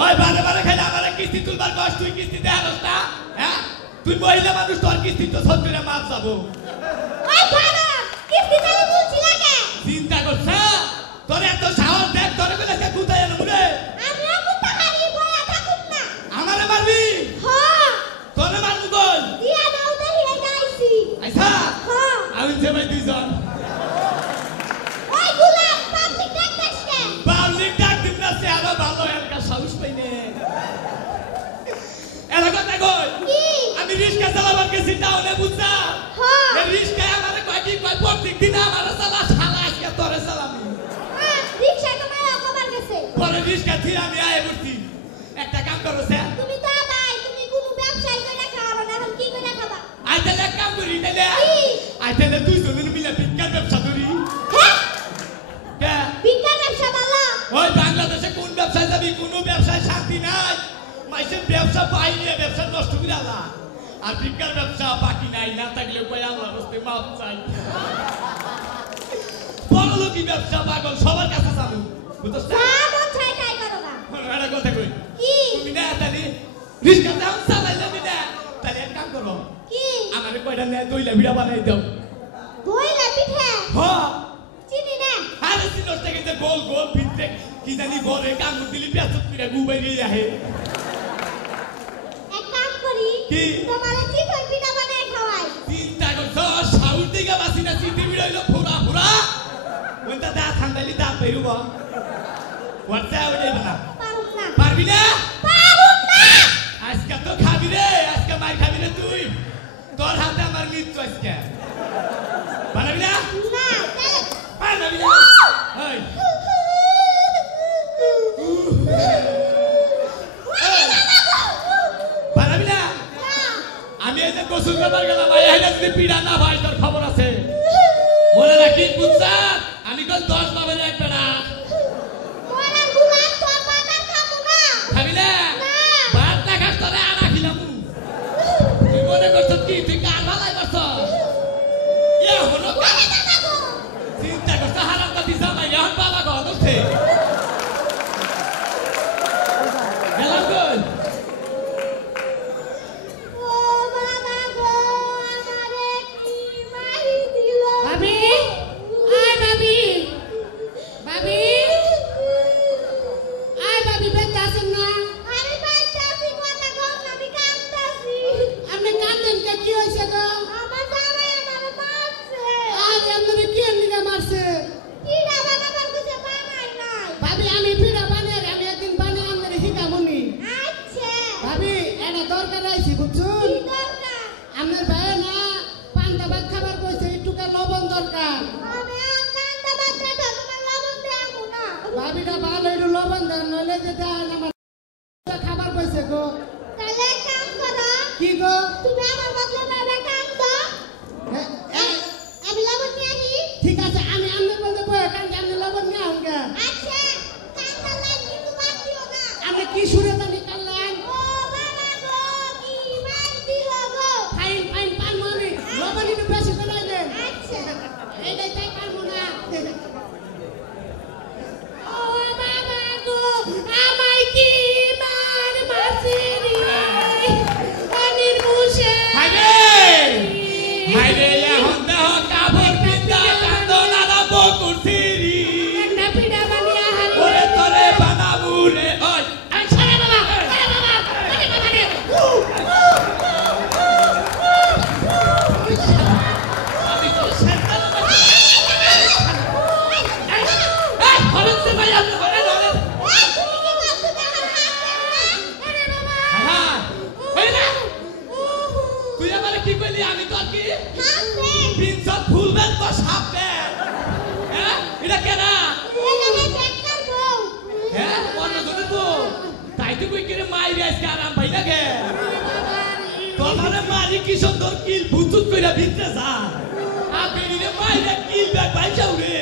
ওই বারে বারে খাইলে আমার কিস্তি তুলবার কষ্ট তুই কিস্তি দেখাস না হ্যাঁ তুই মহিলা মানুষ তোর কিস্তি তো সত্তরে মাপ যাবো ওই বাবা কিস্তি দেবে বলছি লাগে চিন্তা করছ তোর এত সাহস দেখ তোর কইলে কে কুতায় না মুরে আমরা কুতা মারি বয়া থাকুম না আমারে মারবি হ্যাঁ তোরে মারবো কই দিয়া দাও তো হিরে যাইছি আইসা হ্যাঁ আমি যাই দুইজন ওই গোলাম পাবলিক ডাকতেছে পাবলিক ডাক দিন না সে আরো ভালো এলকা সাহস পাইনে এলাকা কই কি আমি রিস্কা চালাবার গেছি টাউনে বুঝছা হ্যাঁ এই রিস্কা আমারে কয় কি কয় প্রত্যেক দিন আমারে চালা শালা আজকে তোরে চালামি হ্যাঁ রিকশা তোমায় অকবার গেছে পরে রিস্কা থি আমি আয় পড়ছি একটা কাম করো স্যার তুমি তো ভাই তুমি কোন ব্যবসায়ী কইরা খাওয়া না এখন কি কইরা খাবা আই তাহলে এক কাম করি তাহলে কি আই তাহলে দুইজনের মিলে বিজ্ঞান ব্যবসা করি হ্যাঁ কে বিজ্ঞান ব্যবসা ভালো ওই বাংলাদেশে কোন ব্যবসায় যাবি কোনো ব্যবসায় শান্তি নাই মাইসের ব্যবসা বাইরে ব্যবসা নষ্ট করে আলা আর বিজ্ঞান ব্যবসা বাকি নাই না থাকলে কই আল্লাহ রাস্তে মাপ চাই বড় লোকি ব্যবসা পাগল সবার কাছে যাবো বুঝছস না সাবন ছাই ছাই করো না একটা কথা কই কি তুমি না তাহলে রিস্কা দাও চালাইলে না তাহলে এক কাম করো কি আমারে কয়টা নে দইলা ভিড়া বানাই দাও দইলা পিঠা হ্যাঁ চিনি না আরে সিনোস থেকে যে গোল গোল ভিতরে কি জানি বলে কামড় দিলি পেছন পিড়া গুবাইরি আহে এক কাম করি কি? তোমারে চিতই পিঠা বানায় খাওয়াই চিন্তা করছ সাউথ দিকে বাসি না চিঠি বিড়াইল ফুরা ফুরা ওইটা দা ঠান্ডালি দা পেরুব ওয়াটা ওইটা না পারুম না পারবি না পারুম না আজকে তো খাবি রে আজকে মার খাবি রে তুই তোর হাতে আমার মৃত্যু আজকে পারবি না না তাহলে পারবি না এই পারবি না আমি এই যে গোসল করবার গেলাম ভাই এটা যদি পিড়া না ভাই তোর খবর আছে মনে রাখি বুঝছা আমি কল 10 বাবের এক বেড়া মোরা গুলাম তোর বাজার খাবো না খাবি না না ভাত না খাস তোরে আনা খিলাম তুই মনে করছ কি তুই কার ভালাই করছ ইয়া হলো ওরে দাদা গো চিন্তা করছ হারাম দাদি জামাই এখন বাবা গো দোস্তে গেলাম কই ও বাবা গো আমারে কি মারি দিল ভাবি আয় ভাবি ভাবি আয় ভাবি বেঁচে আছেন না আরে বাইতাছি কথা কম না আমি কাঁদতাছি আপনি কাঁদেন কে কি হয়েছে গো আমার জামাই আমারে মারছে আজ আপনাদের কি লিগা মারছে কিডা বানাবার কিছু বানাই নাই ভাবি আমি পিড়া বানিয়ে আমি একদিন বানিয়ে আপনাদের শিখাবনি আচ্ছা ভাবি এটা দরকার আছে বুঝছুন কি দরকার আপনার ভাই না পান্তা ভাত খাবার কইছে একটুকা লবণ দরকার আমি কান্দা বাচ্চা তো তোমার লবণ দেবো না ভাবিটা ভালো একটু লবণ দেন নইলে যে দেন আমার খাবার কইছে গো তাহলে এক কাম করো কি গো তুমি আমার বদলে বাবা কান্দো এ, এ, আমি লবণ নিয়ে আসি ঠিক আছে আমি আপনার বলতে বই কারণ আমি লবণ নিয়ে আনগা আচ্ছা কান্দা লাগ কিন্তু বাদ দিও না আপনি কি সুরে জানি কানলেন ও বাবা গো কি মার দিল গো ফাইন ফাইন পান আমি লবণ একটু বেশি করে দেন আচ্ছা এইটাই তাই পারবো না ও বাবা গো আমায় কি মার মাসিরি পানির মুশে হাইরে হাইরে এখন দেহ কাপড় পিন্দা কান্দ নানা বকুরছিরি একটা পিঠা বানিয়ে হারি ওরে তোরে বানাবু রে ওই আই সারা বাবা আরে বাবা রে আমি তো শেতান এই হরতে ভাই আপনি বলে ধরে এই তুমি কি করছো আমার হাত আরে বাবা হ্যাঁ ওই না তুই আমারে কি কইলি আমি তো কি হাত দে পিনসত ফুলবেন তো সাপ দে হ্যাঁ এটা কেনা এখানে ট্রাক্টর বউ হ্যাঁ অন্য যদি তো তাই তো কই করে মাইরে আজকে আরাম পাই না গে তোমারে মারি কি সুন্দর কিল ভুতুত কইরা ভিতরে যা আ বেরিরে মাইরে কিল ব্যাগ পাই যাও রে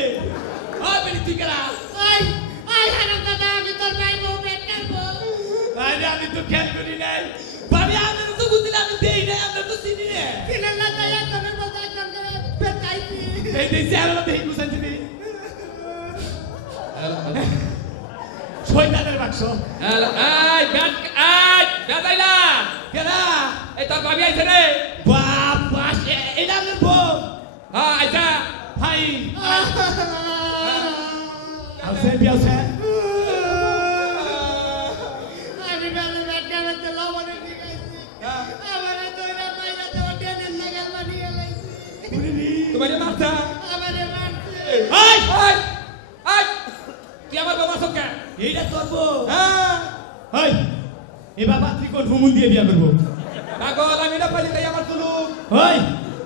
ও বেরি তুই কেরা ওই ওই হারাম দাদা আমি তোর ভাই বউ পেট করবো আরে আমি তো খেয়াল করি নাই ভাবি আমি তো বুঝি না আমি দেই নাই আমরা তো চিনি না তিনের না তাই একজনের বলতে একজন করে পেট খাইছি এই দেই চেহারা দেই বুঝাইছি নি শয়তানের বাক্স এই বেদাইলা কেনা এই তোর ভাবি আইছে রে বাবা এটা আমার বউ হ্যাঁ আইছা ভাই আছে বিয়াছে আমি বেলা বেটা বেটা লবণে দিগাইছি আমারে দইরা মাইরা দেওয়া টেনের নাগাল বানিয়ে লাইছি তোমারে মারতা আমারে মারছে এই তুই আমার বাবা সবকে এইটা তোর বউ হ্যাঁ হই এ বাবা তুই কোন হুমুন দিয়ে বিয়া করবো পাগল আমি না পারি তাই আমার তুলুক হই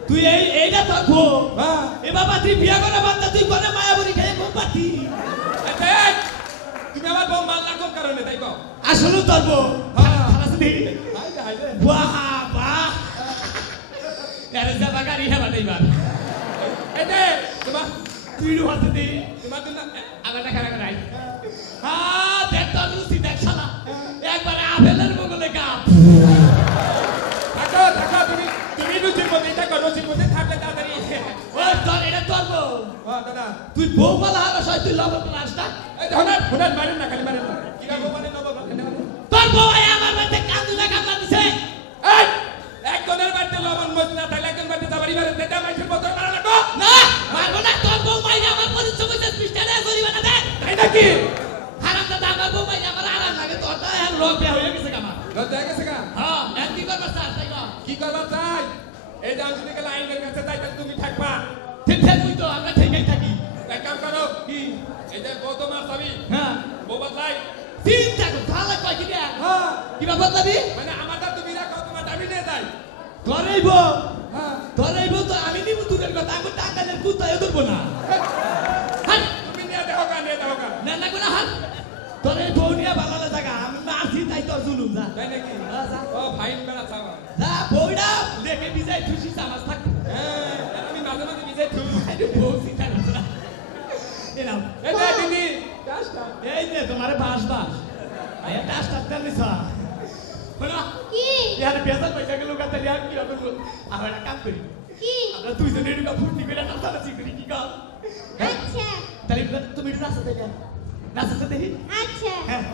তুই এইটা তোর বউ হ্যাঁ এ বাবা তুই বিয়া করা বান্দা তুই কোনে মায়াবরি খেয়ে ঘুম পাতি এই তুমি আমার বউ মাল না কোন কারণে তাই কও আসলে তোর বউ হ্যাঁ। হারাসনি হাইলে বাহ বাহ এরে যা বাগারি হেবা দেইবার এই দে তোমার তুই হাতে দে তোমার জন্য আগাটা খারা করাই হ্যাঁ দেখ তোর রুচি দেখ শালা একবারে আপেলের বগলে গাপ থাকো তুমি রুচির মধ্যে থাকো রুচির মধ্যে থাকলে তাড়াতাড়ি ওই তোর এটা তোর বউ হ্যাঁ দাদা তুই বউ বলা হারাস হয় তুই লবণ বলা আসটা এই হুনার মারেন না খালি মারেন না কিরা বউ মানে নব তোর বউ আমার বাড়িতে কান্দুলা কান্দা দিছে এই একজনের বাড়িতে লবণ মজুদ না থাকলে একজন বাড়িতে যাবারই মারেন দেটা মাইছের মতো মারা লাগো না মারবো না তোর বউ মাইরে আমার পরিচয় কইছে পৃষ্ঠারে জরিমানা দে তাই নাকি হারাম দাদা আমার বউ মাইরে আমার আরাম লাগে তোরটা আর রোগ বেয়া হয়ে গেছে কামা লজ্জা গেছে গা হ্যাঁ এক কি করবার স্যার তাই না কি করবা চাই এই যে আঞ্চলিক আইনের কাছে তাই তুমি থাকবা ঠিক ঠিক তুই তো আমরা ঠিকই থাকি এক কাম করো কি এই যে বউ তোমার স্বামী হ্যাঁ বউ বদলাই চিন্তা কর ভালো কয় কি রে হ্যাঁ কিবা বদলাবি মানে আমার দাম তুমি রাখো তোমার দাবি নিয়ে যাই তোরই বউ হ্যাঁ তোরই বউ তো আমি নিব দূরের কথা আমি টাকা দিয়ে কুত্তায় ধরবো না হাট তুমি নিয়ে দেখো গা না না কোনা হাট তোরই বউ নিয়ে বালালে জায়গা আমি মারছি তাই তোর জুলুম যা তাই নাকি ও ভাইন বেড়া চাওয়া যা বউটা দেখে বিজাই খুশি সামাজ থাক হ্যাঁ আমি মাঝে মাঝে বিজয় থু আরে বউ চিন্তা করছ না এ নাও এই যে দিদি কাজটা এই যে তোমারে বাস বাস আয়া টাস্ট টাস্ট নিছ হলো কি ইয়ার বেজার পয়সা গেল কাতে লিয়া কি হবে আমরা একটা কাম করি কি আমরা দুইজনে এরকম ফুর্তি করে নাচা করি কি কাম আচ্ছা তাহলে তুমি একটু নাচতে দেখে নাচতে দেখি আচ্ছা হ্যাঁ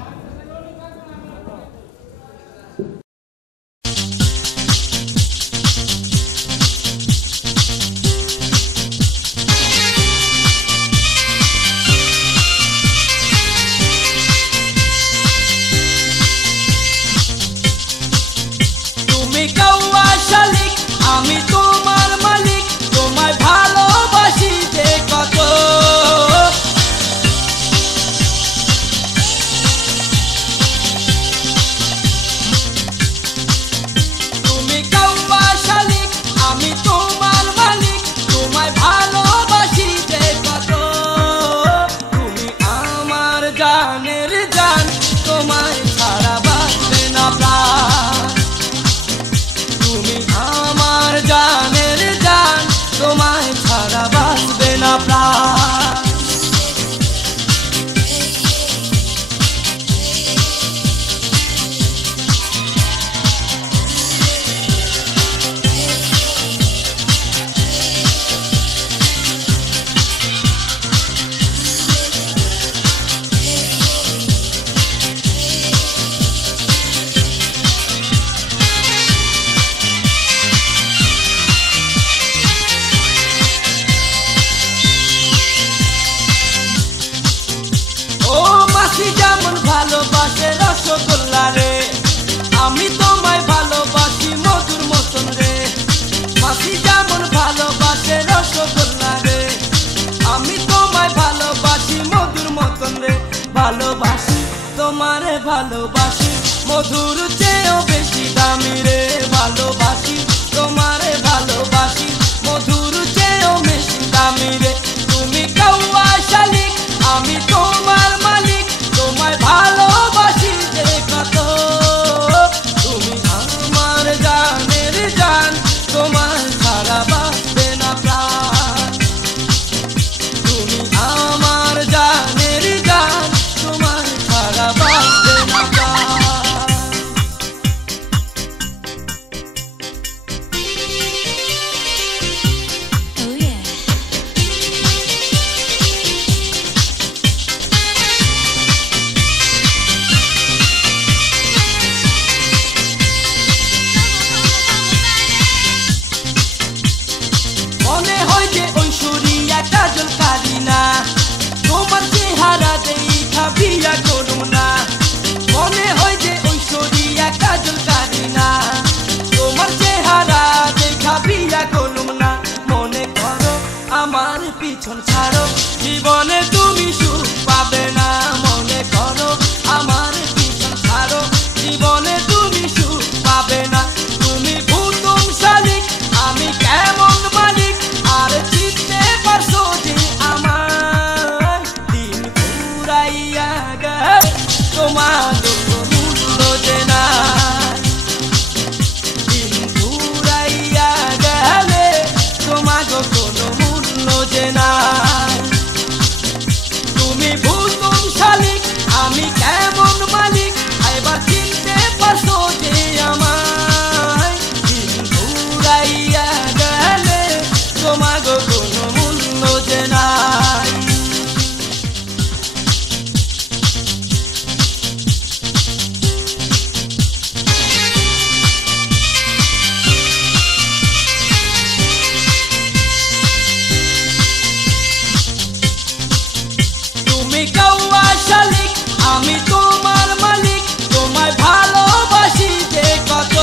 তুমি কাউয়া শালিক আমি তোমার মালিক তোমায় ভালোবাসি যে কত তুমি কাউয়া শালিক আমি তোমার মালিক তোমায় ভালোবাসি যে কত তুমি আমার জানের জান তোমায় ছাড়া বাঁচবে না প্রাণ তুমি আমার জানের জান তোমায় ছাড়া বাঁচবে না প্রাণ ও মাসি যেমন ভালোবাসে রসগোল্লা রে আমি তোমায় ভালোবাসি মধুর মতন রে মাসি যেমন ভালোবাসে রসগোল্লা রে আমি তোমায় ভালোবাসি মধুর মতন রে ভালোবাসি তোমারে ভালোবাসি মধুর চেয়েও বেশি দামি রে ভালোবাসি তোমারে ভালোবাসি মধুর চেয়েও বেশি দামি রে তুমি কাউয়া শালিক আমি তোমার মালিক তোমায় ভালোবাসি যে কত তুমি আমার জানের জান তোমার ছাড়া বাঁচবে না প্রাণ তুমি আমার জানের জান তোমার ছাড়া বাঁচবে না প্রাণ Oh yeah. তোমার কোনো মূল্য যে নাই দিন ঘুরাইয়া গেলে তোমার কোনো মূল্য যে নাই তুমি ভুতুম শালিক আমি কেমন মালিক এবার চিনতে পারছো যে আমায় দিন ঘুরাইয়া গেলে তোমার কোনো মূল্য যে নাই তুমি কাউয়া শালিক আমি তোমার মালিক তোমায় ভালোবাসি যে কত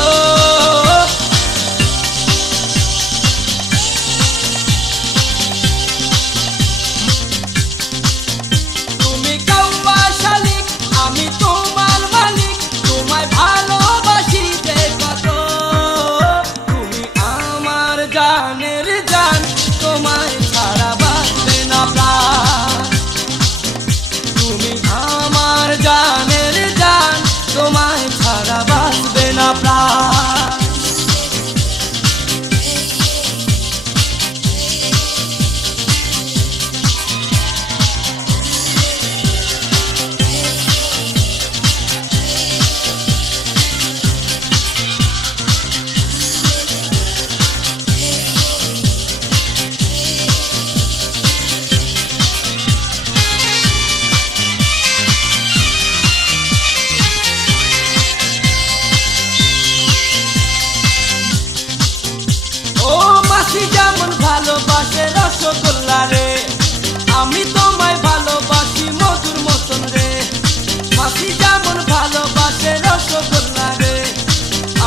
তুমি কাউয়া শালিক আমি তোমার মালিক তোমায় ভালোবাসি যে কত তুমি আমার জানের জান তোমায় ছাড়া বাঁচবে না প্রাণ তুমি আমার জানের জান তোমায় ছাড়া বাঁচবে না প্রাণ ও মাসি যেমন ভালোবাসে রসগোল্লা রে আমি তোমায় ভালোবাসি মধুর মতন রে মাসি যেমন ভালোবাসে রসগোল্লা রে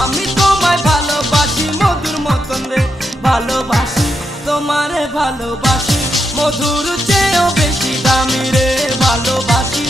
আমি তোমায় ভালোবাসি মধুর মতন রে ভালোবাসি তোমারে ভালোবাসি মধুর চেয়েও বেশি দামি রে ভালোবাসি